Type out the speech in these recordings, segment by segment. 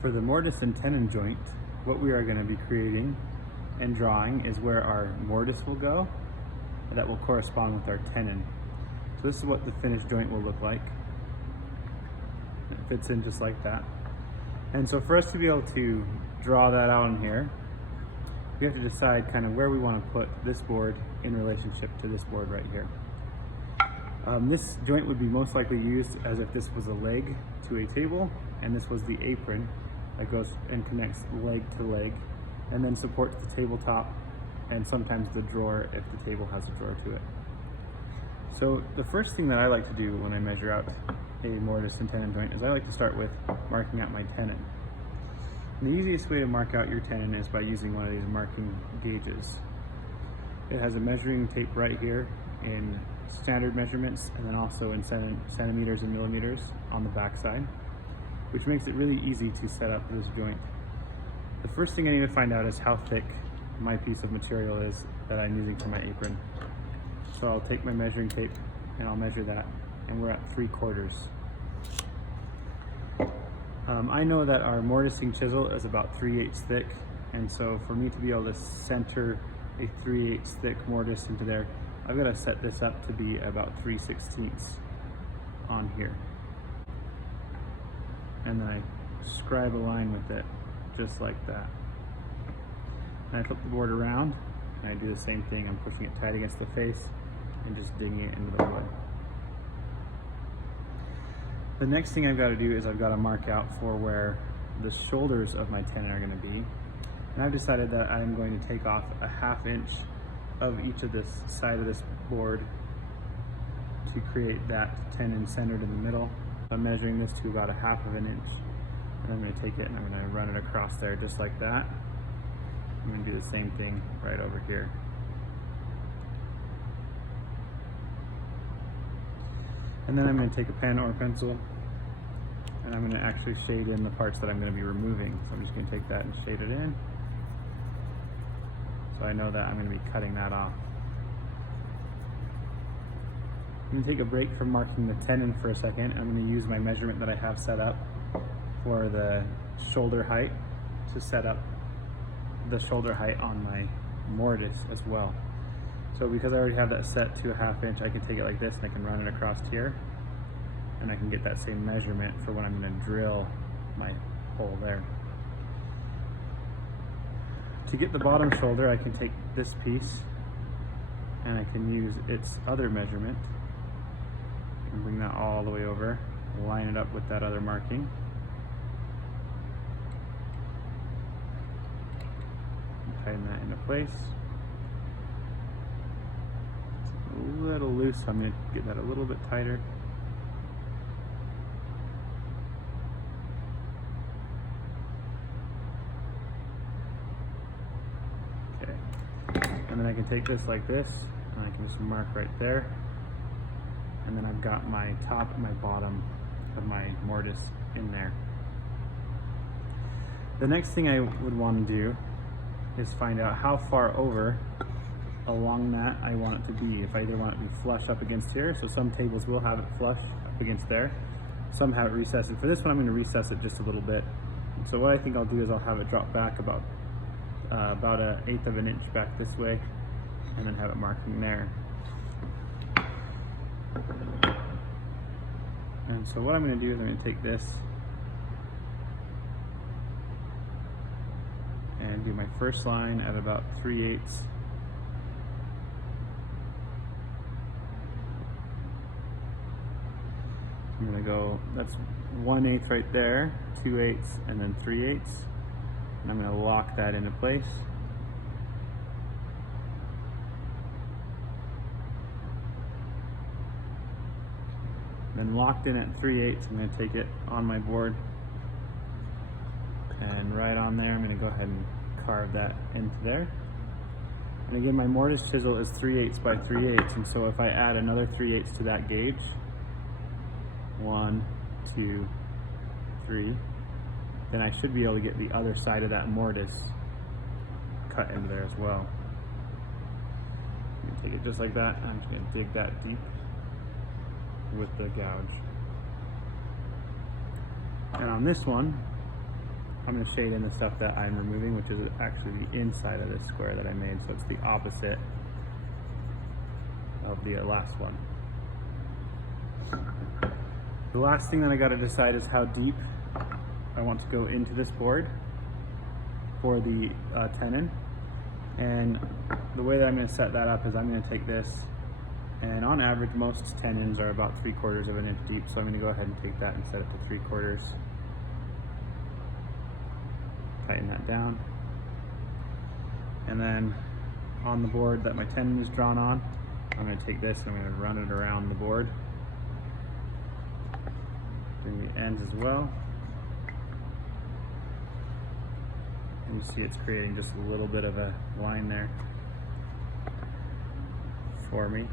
For the mortise and tenon joint, what we are going to be creating and drawing is where our mortise will go, and that will correspond with our tenon. So this is what the finished joint will look like. It fits in just like that. And so for us to be able to draw that out in here, we have to decide kind of where we want to put this board in relationship to this board right here. This joint would be most likely used as if this was a leg to a table, and this was the apron that goes and connects leg to leg, and then supports the tabletop and sometimes the drawer if the table has a drawer to it. So the first thing that I like to do when I measure out a mortise and tenon joint is I like to start with marking out my tenon. And the easiest way to mark out your tenon is by using one of these marking gauges. It has a measuring tape right here in standard measurements and then also in centimeters and millimeters on the back side, which makes it really easy to set up this joint. The first thing I need to find out is how thick my piece of material is that I'm using for my apron. So I'll take my measuring tape and I'll measure that, and we're at 3/4. I know that our mortising chisel is about 3/8 thick, and so for me to be able to center a 3/8 thick mortise into there, I've got to set this up to be about 3/16 on here. And then I scribe a line with it, just like that. And I flip the board around, and I do the same thing. I'm pushing it tight against the face and just digging it into the wood. The next thing I've got to do is I've got to mark out for where the shoulders of my tenon are going to be. And I've decided that I'm going to take off a 1/2 inch of each of this side of this board to create that tenon centered in the middle. I'm measuring this to about 1/2 of an inch, and I'm going to take it and I'm going to run it across there just like that. I'm going to do the same thing right over here. And then I'm going to take a pen or a pencil and I'm going to actually shade in the parts that I'm going to be removing. So I'm just going to take that and shade it in. So I know that I'm going to be cutting that off. I'm going to take a break from marking the tenon for a second. I'm going to use my measurement that I have set up for the shoulder height to set up the shoulder height on my mortise as well. So because I already have that set to a 1/2 inch, I can take it like this and I can run it across here, and I can get that same measurement for when I'm going to drill my hole there. To get the bottom shoulder, I can take this piece and I can use its other measurement and bring that all the way over, line it up with that other marking. And tighten that into place. It's a little loose, so I'm going to get that a little bit tighter. And then I can take this like this, and I can just mark right there. And then I've got my top and my bottom of my mortise in there. The next thing I would want to do is find out how far over along that I want it to be. If I either want it to be flush up against here, so some tables will have it flush up against there. Some have it recessed. And for this one, I'm going to recess it just a little bit. So what I think I'll do is I'll have it drop back about 1/8 of an inch back this way, and then have it marking there. And so what I'm going to do is I'm going to take this and do my first line at about 3/8. I'm going to go, that's 1/8 right there, 2/8, and then 3/8. And I'm going to lock that into place. Then locked in at 3/8, I'm going to take it on my board, and right on there I'm going to go ahead and carve that into there. And again, my mortise chisel is 3/8 by 3/8, and so if I add another 3/8 to that gauge, 1, 2, 3, then I should be able to get the other side of that mortise cut into there as well. I'm going to take it just like that, and I'm just going to dig that deep with the gouge. And on this one, I'm going to shade in the stuff that I'm removing, which is actually the inside of this square that I made, so it's the opposite of the last one. The last thing that I got to decide is how deep I want to go into this board for the tenon. And the way that I'm going to set that up is I'm going to take this, and on average most tenons are about 3/4 of an inch deep, so I'm going to go ahead and take that and set it to 3/4. Tighten that down. And then on the board that my tenon is drawn on, I'm going to take this and I'm going to run it around the board. Bring the ends as well. And you see it's creating just a little bit of a line there for me.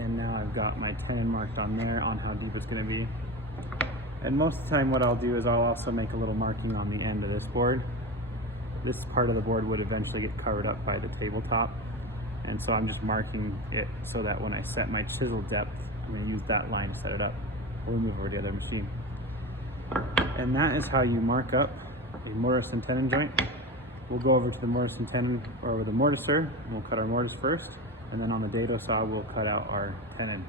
And now I've got my tenon marked on there on how deep it's going to be. And most of the time what I'll do is I'll also make a little marking on the end of this board. This part of the board would eventually get covered up by the tabletop. And so I'm just marking it so that when I set my chisel depth, I'm going to use that line to set it up. We'll move over to the other machine. And that is how you mark up a mortise and tenon joint. We'll go over to the mortise and tenon, or with a mortiser, and we'll cut our mortise first. And then on the dado saw, we'll cut out our tenon.